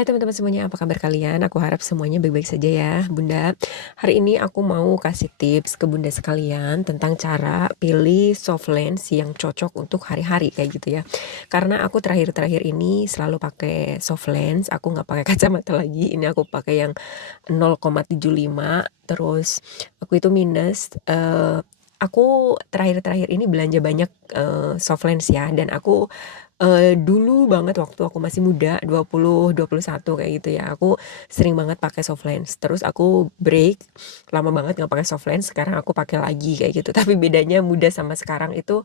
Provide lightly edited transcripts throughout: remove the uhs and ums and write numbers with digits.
Hai teman-teman semuanya, apa kabar kalian? Aku harap semuanya baik-baik saja ya, Bunda. Hari ini aku mau kasih tips ke Bunda sekalian tentang cara pilih soft lens yang cocok untuk hari-hari kayak gitu ya. Karena aku terakhir-terakhir ini selalu pakai soft lens, aku nggak pakai kacamata lagi. Ini aku pakai yang 0,75, terus aku itu minus. Aku terakhir-terakhir ini belanja banyak soft lens ya, dan aku dulu banget waktu aku masih muda, 20, 21 kayak gitu ya, aku sering banget pakai soft lens. Terus aku break, lama banget nggak pakai soft lens, sekarang aku pakai lagi kayak gitu. Tapi bedanya muda sama sekarang itu,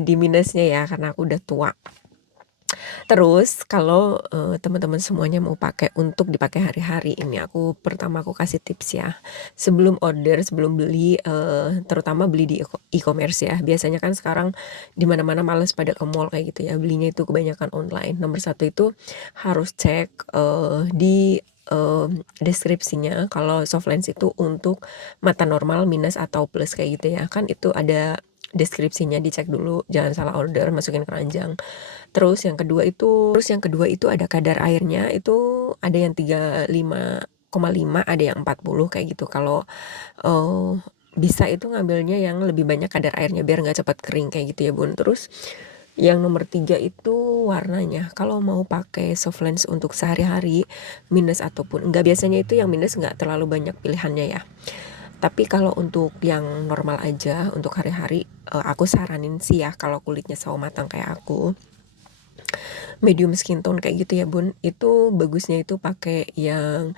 di minusnya ya, karena aku udah tua. Terus kalau, teman-teman semuanya mau pakai untuk dipakai hari-hari, ini pertama aku kasih tips ya. Sebelum order, sebelum beli, terutama beli di e-commerce ya. Biasanya kan sekarang di mana-mana males pada ke mall kayak gitu ya, belinya itu kebanyakan online. Nomor satu itu harus cek, di, deskripsinya kalau soft lens itu untuk mata normal, minus, atau plus kayak gitu ya. Kan itu ada deskripsinya, dicek dulu, jangan salah order, masukin keranjang. Terus yang kedua itu ada kadar airnya, itu ada yang 35,5, ada yang 40 kayak gitu. Kalau, bisa itu ngambilnya yang lebih banyak kadar airnya biar nggak cepat kering kayak gitu ya, Bun. Terus yang nomor 3 itu warnanya. Kalau mau pakai soft lens untuk sehari-hari, minus ataupun enggak, biasanya itu yang minus nggak terlalu banyak pilihannya ya. Tapi kalau untuk yang normal aja, untuk hari-hari, aku saranin sih ya kalau kulitnya sawo matang kayak aku, medium skin tone kayak gitu ya, Bun, itu bagusnya itu pakai yang,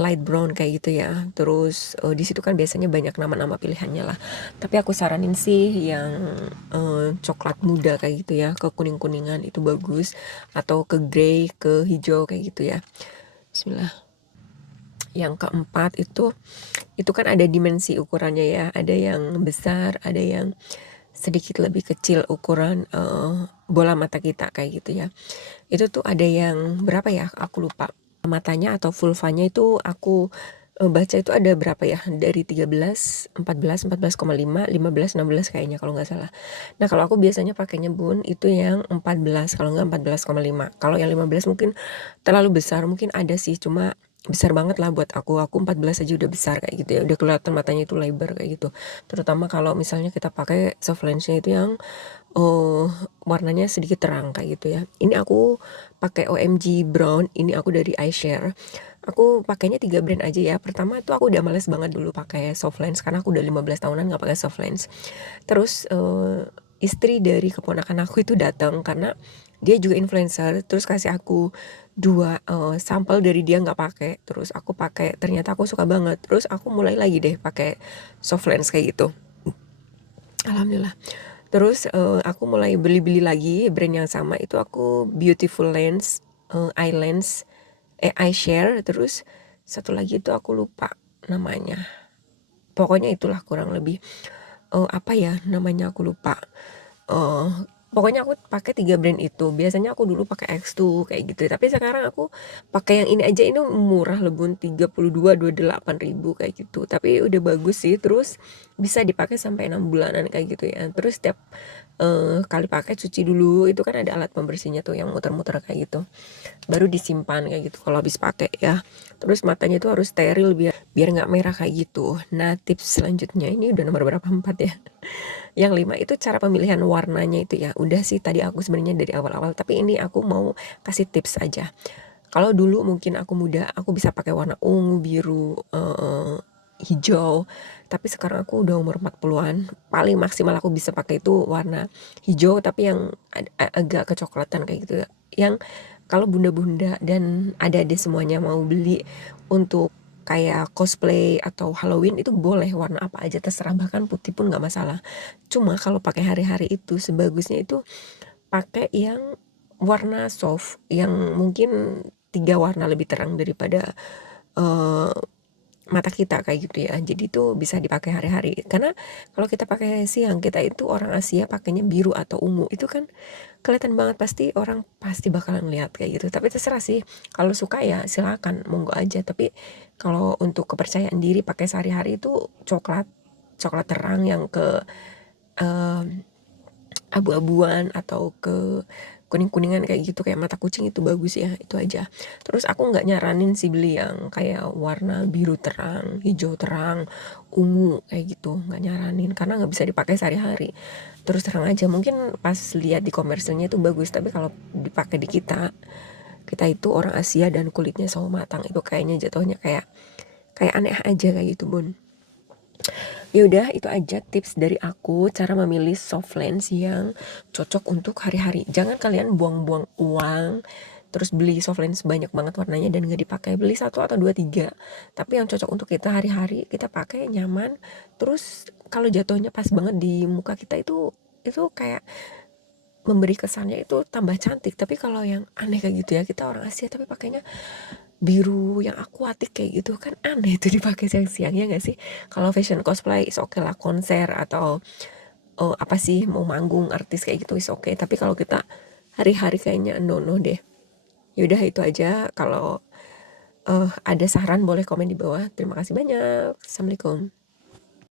light brown kayak gitu ya. Terus, di situ kan biasanya banyak nama-nama pilihannya lah. Tapi aku saranin sih yang, coklat muda kayak gitu ya, ke kuning-kuningan itu bagus, atau ke grey, ke hijau kayak gitu ya. Bismillah. Yang keempat itu kan ada dimensi ukurannya ya, ada yang besar, ada yang sedikit lebih kecil ukuran, bola mata kita kayak gitu ya. Itu tuh ada yang berapa ya, aku lupa. Matanya atau vulvanya itu aku, baca itu ada berapa ya, dari 13, 14, 14,5, 15, 16 kayaknya kalau nggak salah. Nah, kalau aku biasanya pakainya, Bun, itu yang 14, kalau nggak 14,5. Kalau yang 15 mungkin terlalu besar, mungkin ada sih, cuma besar banget lah buat aku 14 aja udah besar kayak gitu ya, udah kelihatan matanya itu lebar kayak gitu. Terutama kalau misalnya kita pakai soft lens-nya itu yang, eee, warnanya sedikit terang kayak gitu ya. Ini aku pakai OMG Brown, ini aku dari iShare. Aku pakainya 3 brand aja ya. Pertama itu aku udah males banget dulu pakai soft lens karena aku udah 15 tahunan nggak pakai soft lens. Terus, istri dari keponakan aku itu datang karena dia juga influencer, terus kasih aku 2, sampel dari dia nggak pakai, terus aku pakai, ternyata aku suka banget. Terus aku mulai lagi deh pakai soft lens kayak gitu. Alhamdulillah. Terus, aku mulai beli-beli lagi brand yang sama, itu aku Beautiful Lens, iShare, terus satu lagi itu aku lupa namanya. Pokoknya itulah kurang lebih, apa ya namanya, aku lupa. Oh, pokoknya aku pakai 3 brand itu. Biasanya aku dulu pakai X2 kayak gitu, tapi sekarang aku pakai yang ini aja, ini murah loh, Bun, 32, 28 ribu kayak gitu. Tapi udah bagus sih, terus bisa dipakai sampai 6 bulanan kayak gitu ya. Terus setiap, kali pakai cuci dulu, itu kan ada alat pembersihnya tuh yang muter-muter kayak gitu. Baru disimpan kayak gitu kalau habis pakai ya. Terus matanya itu harus steril biar biar nggak merah kayak gitu. Nah, tips selanjutnya ini udah nomor berapa? 4 ya. Yang 5 itu cara pemilihan warnanya itu ya. Udah sih tadi aku sebenarnya dari awal-awal, tapi ini aku mau kasih tips aja. Kalau dulu mungkin aku muda, aku bisa pakai warna ungu, biru, hijau. Tapi sekarang aku udah umur 40-an, paling maksimal aku bisa pakai itu warna hijau tapi yang agak kecoklatan kayak gitu ya. Yang kalau bunda-bunda dan adik-adik semuanya mau beli untuk kayak cosplay atau Halloween, itu boleh warna apa aja terserah, bahkan putih pun nggak masalah. Cuma kalau pakai hari-hari itu sebagusnya itu pakai yang warna soft, yang mungkin 3 warna lebih terang daripada, eee, mata kita kayak gitu ya. Jadi itu bisa dipakai hari-hari. Karena kalau kita pakai siang, kita itu orang Asia pakainya biru atau ungu, itu kan kelihatan banget, pasti orang pasti bakalan lihat kayak gitu. Tapi terserah sih, kalau suka ya silakan, monggo aja. Tapi kalau untuk kepercayaan diri pakai sehari-hari itu coklat, coklat terang yang ke, mmm, abu-abuan atau ke kuning-kuningan kayak gitu, kayak mata kucing itu bagus ya, itu aja. Terus aku nggak nyaranin sih beli yang kayak warna biru terang, hijau terang, ungu kayak gitu, nggak nyaranin karena nggak bisa dipakai sehari-hari. Terus terang aja, mungkin pas lihat di komersilnya itu bagus, tapi kalau dipakai di kita itu orang Asia dan kulitnya sawo matang, itu kayaknya jatuhnya kayak kayak aneh aja kayak gitu bun. Ya udah itu aja tips dari aku cara memilih soft lens yang cocok untuk hari-hari. Jangan kalian buang-buang uang terus beli soft lens banyak banget warnanya dan nggak dipakai. Beli 1 atau 2 3 tapi yang cocok untuk kita hari-hari, kita pakai nyaman. Terus kalau jatuhnya pas banget di muka kita itu kayak memberi kesannya itu tambah cantik. Tapi kalau yang aneh kayak gitu ya, kita orang Asia tapi pakainya biru yang akuatik kayak gitu kan aneh tuh dipakai siang-siang ya nggak sih. Kalau fashion cosplay is oke lah, konser atau apa sih mau manggung artis kayak gitu is oke, tapi kalau kita hari-hari kayaknya no deh. Yaudah itu aja. Kalau ada saran boleh komen di bawah. Terima kasih banyak. Assalamualaikum.